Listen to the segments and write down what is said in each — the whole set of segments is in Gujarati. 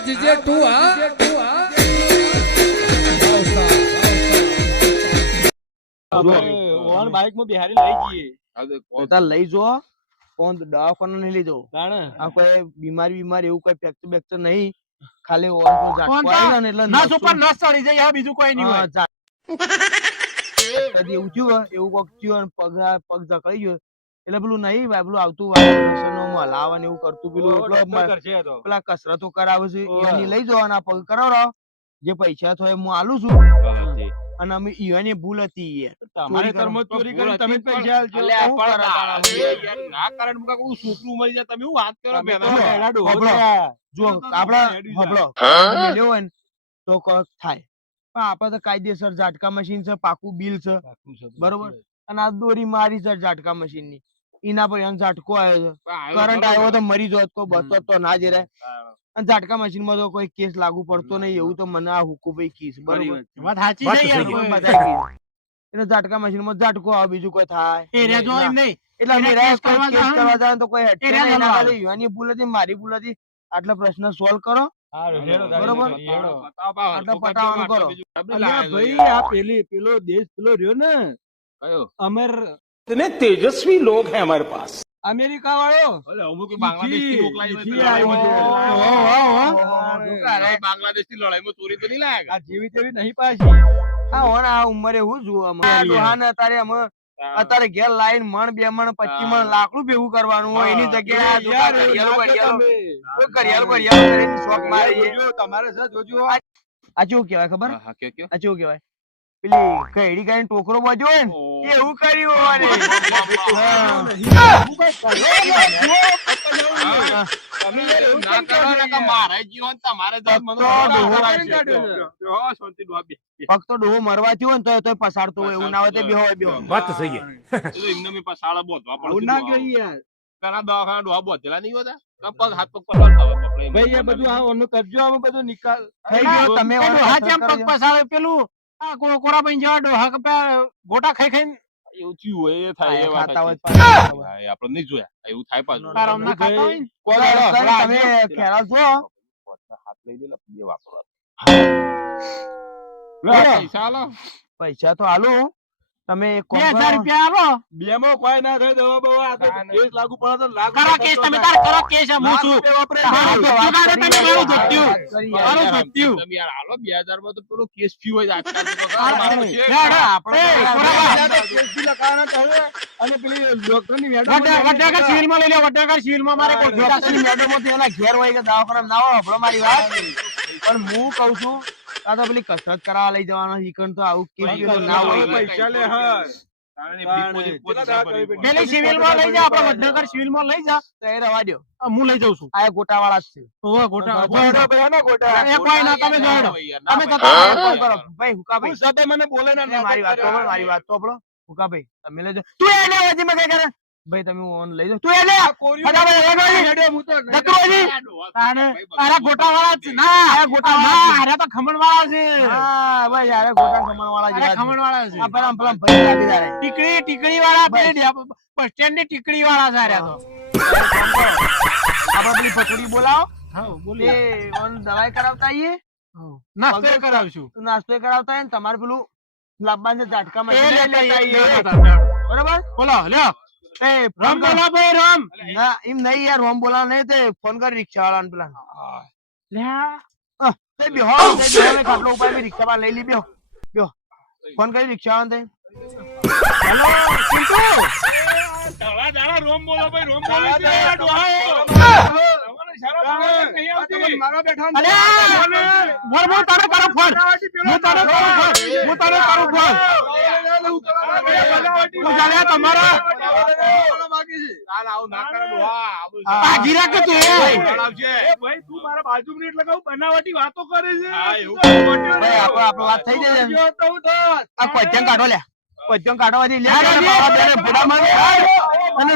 જીજે તું હા ઓન બાઈક માં બિહારી લઈ જઈએ પોતા લઈ જો કોણ દવાખાનો નહીં લીધો આ કોઈ બીમારી એવું કોઈ ફ્રેક્ચર બેક્ચર નહીં ખાલી ઓન તો ઝાટકો આવ્યો ને એટલે નસ ઉપર નસ ચડી જાય બીજું કોઈ નહીં હોય કદી એવું થયું એવું કોક થયું પગ જકડી ગયો એટલે પેલું નહીં પેલું આવતું હલાવવાનું એવું કરતું પેલું પેલા કસરતો કરાવે છે એની લઈ જવા આ પગ કરાવડાવ જે પૈસા થાય હું આલું છું અને અમે ઈવાની ભૂલ હતી તમારે કર્મો ચોરી કરી તમે પૈસા આલજો ના કારણ મુકા છોકરું મરી જાય તમે હું વાત કરો પેલા જો આપડા હબળો લેવો હોય ને તો થાય પણ આપડે તો કાયદેસર ઝાટકા મશીન છે પાકું બિલ છે બરોબર અને આ દોરી મારી છે ઝાટકા મશીન ની એના પર ઝાટકો આવ્યો છે કરંટ આવ્યો તો મરી જોત કોઈ બચત તો ના જ રહે અને ઝાટકા મશીન માં તો કોઈ કેસ લાગુ પડતો નહીં એવું તો મને આ હુકુભાઈ કીસ બરોબર વાત સાચી છે યાર એટલે ઝાટકા મશીન માં ઝાટકો આવે બીજું કોઈ થાય જો એમ નહીં એટલે અમે કેસ કરવા જાય તો કોઈ હટકે નહીં એના ખાલી યુવાની ભૂલ હતી મારી ભૂલ હતી આટલા પ્રશ્ન સોલ્વ કરો બરોબર પટાવાનું કરો ભાઈ આ પેલો દેશ પેલો રહ્યો ને કયો અમર इतने तेजस्वी लोग हैं हमारे पास અમેરિકા વાળો અમુક બાંગ્લાદેશ થી મોકલાવી બાંગ્લાદેશ ની લડાઈમાં ચોરી તો નહીં લાગે આ જેવી તેવી નહીં પાછી આ ઉંમરે હું જોઉં અત્યારે ઘેર લાઈન મણ 2 મણ 25 મણ લાકડું ભેગું કરવાનું હોય એની જગ્યાએ તમારે જોજો આ કેવું કેવાય ખબર આ કેવું કેવાય પેલી કઈડી ગાય ટોકરો બાજુ હોય ને એવું કર્યું ફક્ત ડોહો મરવા થયો ને તો પસાડતો હોય એવું ના હોય બેહો बात तो सही है એમને પસાડા બોધવા પડે ના ગયો યાર ઘણા દવાખાના ડોહા બોધેલા નહીં હોતા પગ હાથ પગ પસાડતા હોય ભાઈ એ બધું આ ઓનું કરજો અમે બધું નિકાલ થઈ ગયો તમે પગ પસાડે પેલું આ કોરા બન જવા ડોહા કે ગોટા ખાઈ ખાઈને એવું થયું હોય એ થાય એ વાત આપણે નહીં જોયા એવું થાય પાછું આરામ ના ખાતા હોય તમે ખ્યાલ છો હાથ લઈ દે બે વાપરવા પૈસા પૈસા તો હાલો તમે 2000 રૂપિયા આલો બે માં કોઈ ના થાય દવા બવા આ તો કેસ લાગુ પડે તો લાગુ કરો કેસ તમે તાર કરો કેસ હું છું જુગાડો તમે મારું ધત્યું તમે યાર હાલો 2000 માં તો પેલો કેસ ફી હોય આજકાલ તો અને પેલી ડોક્ટર ની મેડમ વડનગર સિવિલ માં લઈ લે વડનગર સિવિલ માં મારે કોઈ ડોક્ટર ની મેડમ હતી એના ઘેર હોય કે દવાખાના ના હોય આપણો મારી વાત પણ હું કહું છું આ તો પેલી કસરત કરાવવા લઈ જવાના ઈકણ તો આવું કેવું ના હોય પૈસા લે પેલી સિવિલ માં લઈ જા આપણે વડનગર સિવિલ માં લઈ જા તો એ રવા દો હું લઈ જાઉં છું આ ગોટા વાળા જ છે ઓવા ગોટા ગોટા એ કોઈ ના તમે જોડો તમે તો કરો ભાઈ હુકાભાઈ સતે મને બોલે ના મારી વાત તો આપણો હુકાભાઈ તમે લેજો તું એને વજી માં કઈ કરે ભાઈ તમે ઓન લઈ જાઓ તું એને અરે ગોટા વાળા છે ના આ ગોટા વાળા અરે તો ખમણ વાળા છે હા ભાઈ યાર ગોટા ખમણ વાળા અરે ખમણ વાળા છે આ પેલા ભાઈ લાગી જાય ટીકડી વાળા બસ સ્ટેન્ડ ની ટીકડી વાળા છે અરે તો આપણે પેલી પકોડી બોલાવો હા બોલે એ ઓન દવાઈ કરાવતા આઈએ નાસ્તો કરાવશું તું નાસ્તો કરાવતા આય ને તમારે પેલું લાંબાને ઝાટકામાં બરાબર બોલો લ્યો એ રામ બોલા ભાઈ રામ ના એમ નહીં યાર રોમ બોલા નહીં તે ફોન કરી રિક્ષા વાળાને પેલા લ્યા તે બેહો ખાટલો ઉપર બી રિક્ષા વાળા લઈ લી બેહો ફોન કરી રિક્ષા વાળાને હેલો ચિંટુ દાડા દાડા રોમ બોલો ભાઈ રોમ બોલો મારા બેઠા બોલ તારો કરો ફોન હું તારો કરું ફોન હું જાણે તમારા ભાઈ તું મારા બાજુ મિનિટ લગાવ બનાવટી વાતો કરે છે વાત થઈ જાય આ ક્વેશ્ચન કાઢો લે ક્વેશ્ચન કાઢવાથી લે ભૂડા મારે અને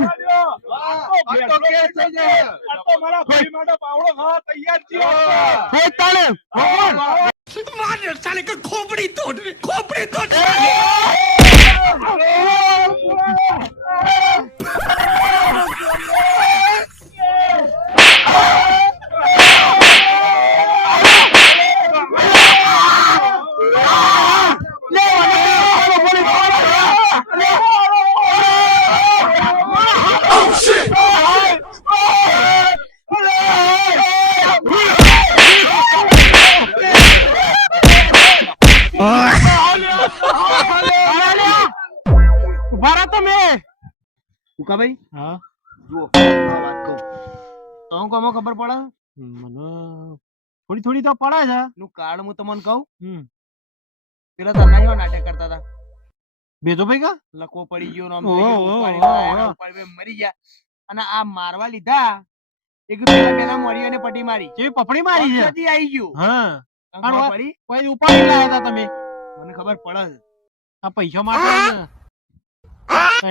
મારા ભાઈ માટે પાવડો ખાવા તૈયાર છીએ मार साले का खोपड़ी तोड़ ઉકાભાઈ હા જુઓ આ વાત કહું તો હું કોમાં ખબર પડે મને થોડી થોડી તો પડે છે. નું કારણ હું તમને કહું હમ પેલા તને કેવા નાટક કરતા હતા બેજો ભાઈ કા લકવો પડી ગયો ને આમ ઓહો, થઈ ગયું, ઓહો, ઉપાડીને લાયા ને ઓહો. ઉપાડીને મરી ગયા અને આ મારવા લીધા એક પેલા પેલા મરી અને પટી મારી કેવી પપડી મારી છે. પંચાયતી આઈ ગયું હા તને ખબર પડી કોઈ ઉપાડી લાયા હતા તમે મને ખબર પડે છે. આ પૈસા માટે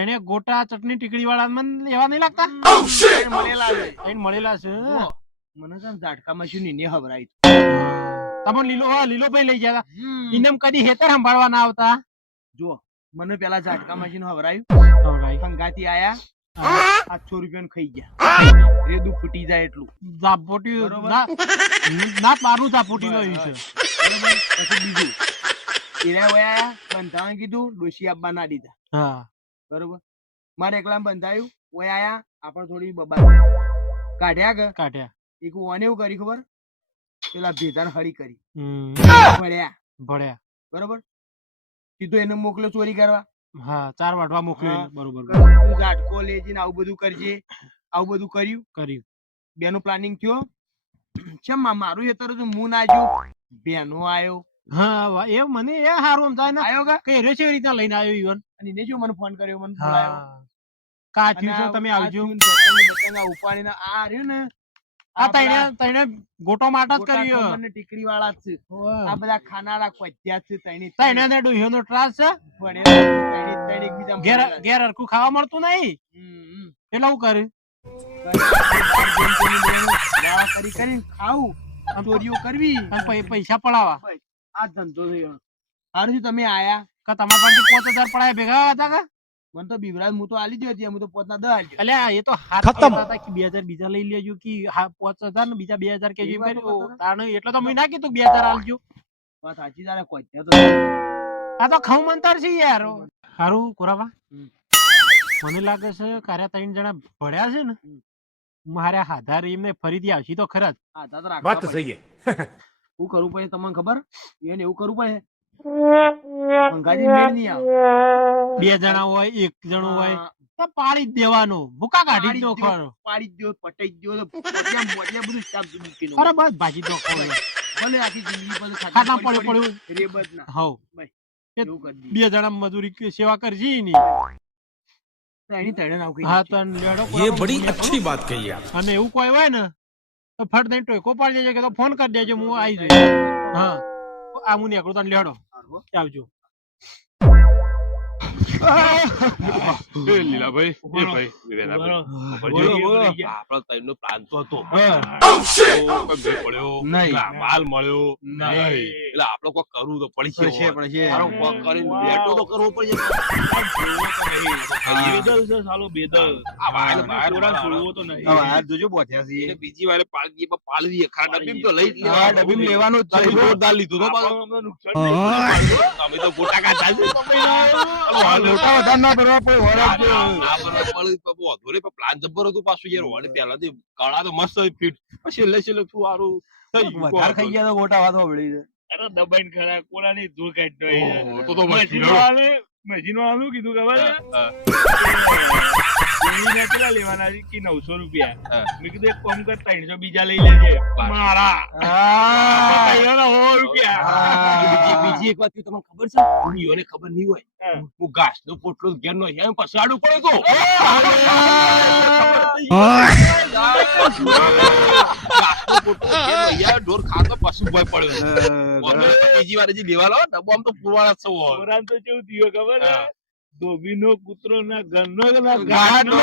એને ગોટા ચટણી ટીકડી વાળા મને લેવા નહીં લાગતા એને મળેલા છે. એને મળેલા છે. જુઓ, મને છે ને ઝાટકા મશીન ને હભરાઈ તમને લીલો ભાઈ લઈ ગયા હતા. હમ. ઇનમ કદી હેતર સંભાળવા ના આવતા. જુઓ મને પેલા ઝાટકા મશીન હભરાયું હવરાઈ. હંગાતી આયા હા. 800 રૂપિયા ખાઈ ગયા રેદું ફૂટી જાય એટલું ઝાપોટી બરોબર. ના બારું ઝાપોટી નો છે. બરોબર? પછી બીજું એરા વયા આયા બંધાવાનું કીધું ડોશી આપવા ના દીધા હા બરોબર મારે એકલા બંધાયું વયા આયા આપણે થોડી બબાલ કાઢ્યા કે કાઢ્યા. એક ઓને એવું કરી ખબર પેલા ભેજાને હળી કરી હમ. ભળ્યા ભળ્યા. બરોબર સીધો એને મોકલ્યો ચોરી કરવા હા 4 વાટવા મોકલ્યો હા. એને. બરોબર તું ઝાટકો લેજે ને આવું બધું કરજે આવું બધું કર્યું કર્યું. બેનું પ્લાનિંગ થયો ચમ મારું એ તરત હું ના જો બેનો આયો હા એ મને એ હારું સમજાય ને આયો કા કે રે છે રીતના લઈને આવ્યો ઈવન. અને એને શું મને ફોન કર્યો મને બોલાયો હા કાઠ્યું છે અને તમે આ આવજો. થયું ને બટન ઉપાડીને આ રહ્યું ને આ તઈને ગોટો માટે જ ગોટા કર્યો. ખમણ ને ટીકડી વાળા જ છે આ બધા ખાનારા કોચ્યા છે તઈને તઈને ને ડોહીઓનો ત્રાસ છે. ભણેલા છે, તઈને એકબીજામાં ઘેર ભણેલા છે. ઘેર હરખું ખાવા મળતું નહીં હમ. એટલે હું કર્યું વાહ કરી કરીને ખાવું ચોરીઓ કરવી અને પૈસા પડાવા. આ ધંધો થયો હારું થયું તમે આયા કે તમારા પાસે 5000 પડાયા ભેગા હતા કે મને તો બિવરાજ હું તો આલી જ હતી હું તો પોતના 10 આલ્યો. એટલે એ તો હાથ ખતમ. કહેતા હતા કે 2000 બીજા લઈ લેજો કે 5000 ને બીજા 2000 કેજો. એવી વાતો કરતા હતા? તાણે એટલે તો મેં ના કીધું 2000 આલજો. વાત સાચી તારે કોચ્યા તો આ તો ખાઉં મંતર છે યાર. હારું કોરાબા હમ. મને લાગે છે કાર્યા 3 જણા ભળ્યા છે ને હમ. મારે હાધાર એમને ફરીથી આવશી તો ખરા જ. હા તો રાખવા बात तो પડે. सही है શું કરવું પડે તમને ખબર એને એવું કરવું પડે મંગાજી મેળ નહીં આવે 2 જણા હોય 1 જણો હોય હા, તો પાડી જ દેવાનો. ભૂકા કાઢી જ પાડી જ દો દ્યો. ખરો. પાડી જ દ્યો, પટાઈ જ દ્યો, પોટલા મોટલા બધું શાક મૂકીને. અરે બસ ભાજી દો ખરો. ભલે આખી જિંદગી પછી ખાટા ખાટી પડ્યું પડી પડ્યું. રેબત ના હવ એવું કરી દઈએ. 2 જણા મજૂરી સેવા કરજી ની. તો એની તળે નાવ કઈ હા નાખીએ. તો લેડો ये કોરાબા बड़ी મને अच्छी बात कही आप અને એવું કોઈ હોય ને તો ફટ દઈને ટોયકો પાડી દેજો કે તો ફોન કરી દેજો હું આવી જઈશ. હા આ હું નીકળું તને લેડો હારું હો. આવજો. એ લીલાભાઈ એ ભાઈ વિરેન્દ્રભાઈ. બોલો, બોલો. આપણા ત્રણનો પ્લાન તો હતો હા. કોઈ મેળ પડ્યો નહીં. ના, માલ મળ્યો નહીં. નહીં. એટલે આપણે કોઈ કરવું તો પડશે પડશે, પડશે. સારો કોક કરીને બેઠો તો કરવો પડશે બેદલ છે સાલો બેદલ. આ બહાર બહાર છોરા બહાર. છોડવો તો નહીં. હવે હાથ જોજો બોથ્યા છે એને બીજી વારે પાડી દઈએ પણ પાડી દઈએ ખરા ડબ્બીમાં તો લઈ જ હા, લેવાનું. ડબ્બીમાં લેવાનું જ છે. તમે જોરદાર લીધું તો પાછું. આપણને નુકસાન નહીં. તમે તો ગોટા કાઢા છે મોટા વધારે ના ભરવા પડે વરસ જો. પ્લાન જબ્બર હતું પાછું યાર વાળે પહેલાથી કળા તો મસ્ત ફિટ પછી છેલ્લે છેલ્લે તું હારું થઈ ગયું. વધારે ખાઈ ગયા તો મોટા વાત સાંભળી છે. અરે દબાઈને ખરા કોરાની ધૂળ કાઢી ઓહો, તો મશીનો આલે મશીનો આલું કીધું ખબર છે? એની કેટલા લેવાના છે કે 900 રૂપિયા. હા. મેં કીધું એક કામ કર 300 બીજા લઈ લેજે. મારા હા. 100 રૂપિયા. બીજી એક વાત તમને ખબર છે ઈયોને ખબર નહીં હોય હા. હું ઘાસ નો પોટલો ઘેર નો એમ પસાડું પડે તો ઢોર ખાતો પશુ ભય પડ્યો બીજી વાર જે લેવા લાવો ડબ્બો આમ તો પુરવાના જ છો કોરાન તો કેવું થયું ખબર છે? હા. ધોબીનો કૂતરો ના ઘરનો ના ગાંઠનો.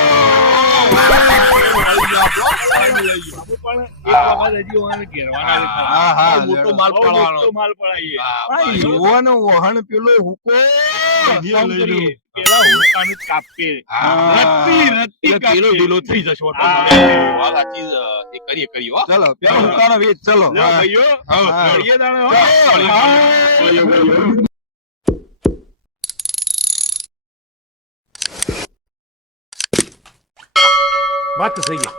પણ એક વખત હજી ઓને ઘેરવાના છે ખરા. હા, હા, મોટો લેડો. માલ બહુ પડવાનો મોટો માલ પડાઈએ. આ યુવાનો વહન પેલો હુકો કામ કરીએ. પેલા હુંકાનું જ કાપીએ. રત્તી એટલે ઢીલો ઢીલો થઈ જશે ઓટો. હા. વાત સાચી એ કરીએ હો ચલો પેલો હુકાનો વેચ ચલો લો ભાઈઓ હા. મળીએ તાણે હો. હા. बात तो सही है